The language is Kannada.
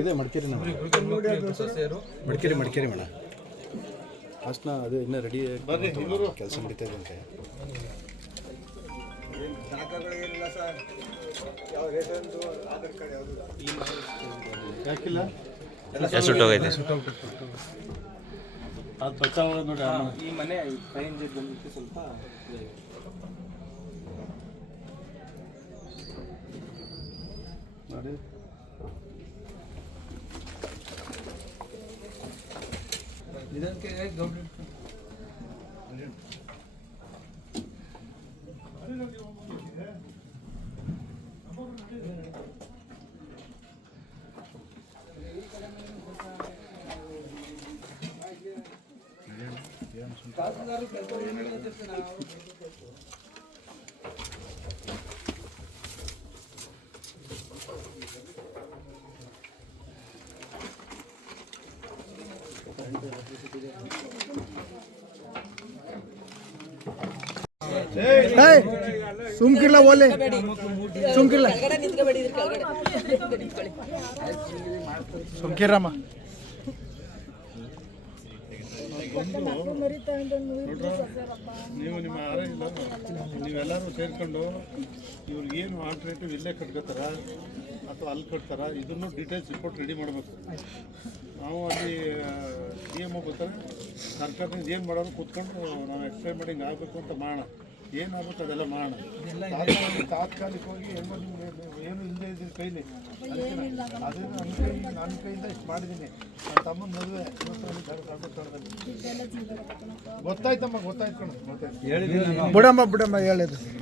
ಇದೆ ಮಡಿಕೇರಿ ಮಡಿಕೇರಿ ಮಡಿಕೇರಿ ಮೇಡ ಅಷ್ಟನ್ನ ಅದು ಇನ್ನೂ ರೆಡಿ ಕೆಲಸ ನಡೀತಾ ಇದ್ದಂತೆ ಯಾಕಿಲ್ಲ? ಸುಟ್ಟೋಗೈತೆ ಅದು ಬಚಾವ ನೋಡಿ ಈ ಮನೆ ಪೈಂಜ್ ಬಂದ್ಬಿಟ್ಟು ಸ್ವಲ್ಪ ನೋಡಿ ಇದಕ್ಕೆ ಗೌಡ್ರು ಸುಮ್ಕಿಲ್ಲ ಓಲೆ ಸುಮ್ಕಿಲ್ಲ ಕೆಳಗಡೆ ನಿಂತ್ಕೋಬೇಡಿ ಇದ್ರ ಕೆಳಗಡೆ ಸುಮ್ಕಿರ್ಲ ಸುಮ್ಕಿರಮ್ಮ ನೀವು ನಿಮ್ಮ ಆರೋಗ್ಯ ನೀವೆಲ್ಲರೂ ಸೇರ್ಕೊಂಡು ಇವ್ರಿಗೆ ಏನು ಆಲ್ಟರ್ನೇಟಿವ್ ಇಲ್ಲೇ ಕಟ್ಕೋತಾರ ಅಥವಾ ಅಲ್ಲಿ ಕಟ್ತಾರ ಇದನ್ನು ಡೀಟೇಲ್ಸ್ ರಿಪೋರ್ಟ್ ರೆಡಿ ಮಾಡಬೇಕು. ನಾವು ಅಲ್ಲಿ ಡಿ ಗೊತ್ತಲ್ಲ. ಸರ್ಕಾರದಿಂದ ಏನು ಮಾಡೋದು ಕೂತ್ಕೊಂಡು ನಾವು ಎಕ್ಸ್ಪ್ಲೈನ್ ಮಾಡಿ ಹಿಂಗೆ ಆಗಬೇಕು ಅಂತ ಮಾಡೋಣ ಏನಾಗುತ್ತೆ ಅದೆಲ್ಲ ಮಾಡೋಣ ತಾತ್ಕಾಲಿಕ ತಾತ್ಕಾಲಿಕವಾಗಿ ಹೆಂಗೋ ನಿಮ್ಗೆ ಏನು ಇಲ್ಲದೆ ಇದ್ದೀನಿ ಕೈಲಿ. ಅದೇ ನನ್ನ ಕೈ ನನ್ನ ಕೈಯಿಂದ ಇಷ್ಟು ಮಾಡಿದ್ದೀನಿ. ನನ್ನ ತಮ್ಮನ ಮದುವೆ ಗೊತ್ತಾಯ್ತಮ್ಮ ಗೊತ್ತಾಯ್ತು ಕಣ. ಗೊತ್ತಾಯ್ತು. ಬಿಡಮ್ಮ ಬಿಡಮ್ಮ ಹೇಳಿದ್ದು.